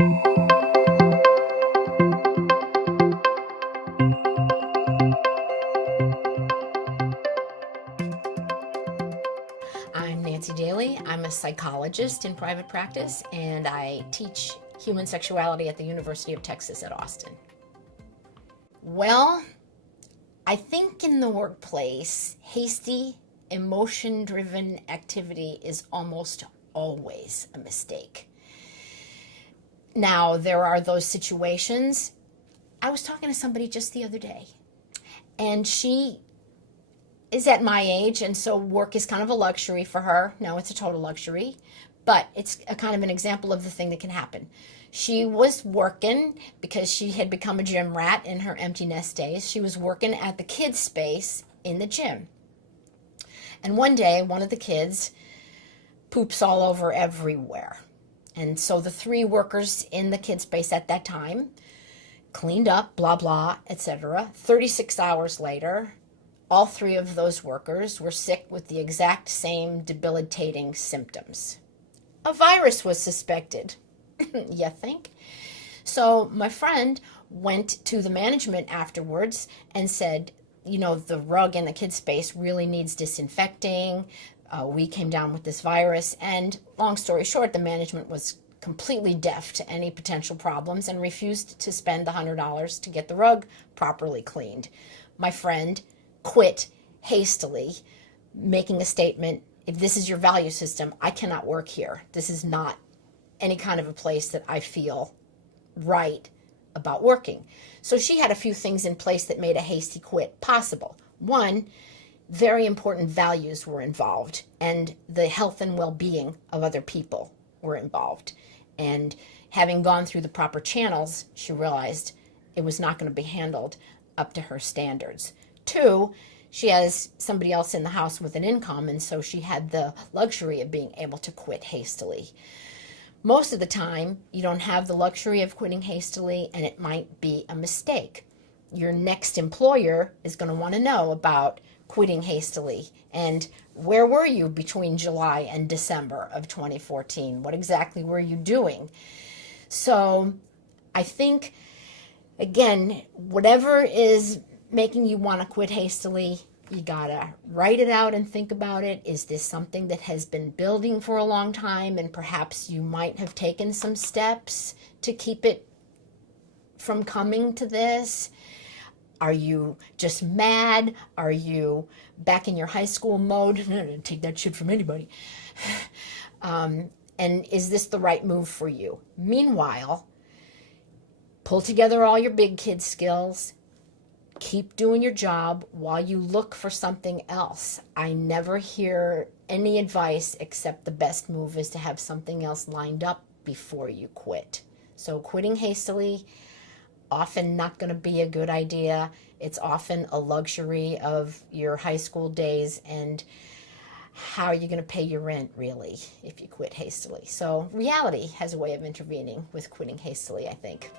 I'm Nancy Daley. I'm a psychologist in private practice, and I teach human sexuality at the University of Texas at Austin. Well, I think in the workplace, hasty, emotion-driven activity is almost always a mistake. Now, there are those situations. I was talking to somebody just the other day, and she is at my age, and so work is kind of a luxury for her. No, it's a total luxury, but it's a kind of an example of the thing that can happen. She was working because she had become a gym rat in her empty nest days. She was working at the kids' space in the gym. And one day, one of the kids poops all over everywhere. And so the three workers in the kids' space at that time cleaned up, blah, blah, etc. 36 hours later, all three of those workers were sick with the exact same debilitating symptoms. A virus was suspected, you think? So my friend went to the management afterwards and said, you know, the rug in the kids' space really needs disinfecting. We came down with this virus. And long story short, the management was completely deaf to any potential problems and refused to spend the $100 to get the rug properly cleaned. My friend quit hastily, making a statement, if this is your value system, I cannot work here. This is not any kind of a place that I feel right about working. So she had a few things in place that made a hasty quit possible. One, very important values were involved, and the health and well-being of other people were involved. And having gone through the proper channels, she realized it was not going to be handled up to her standards. Two, she has somebody else in the house with an income, and so she had the luxury of being able to quit hastily. Most of the time, you don't have the luxury of quitting hastily, and it might be a mistake. Your next employer is going to want to know about quitting hastily. And where were you between July and December of 2014? What exactly were you doing? So I think, again, whatever is making you want to quit hastily, you gotta write it out and think about it. Is this something that has been building for a long time, and perhaps you might have taken some steps to keep it from coming to this? Are you just mad? Are you back in your high school mode? No, don't take that shit from anybody. And is this the right move for you? Meanwhile, pull together all your big kid skills. Keep doing your job while you look for something else. I never hear any advice except the best move is to have something else lined up before you quit. So quitting hastily, often not going to be a good idea. It's often a luxury of your high school days, and how are you going to pay your rent, really, if you quit hastily? So reality has a way of intervening with quitting hastily, I think.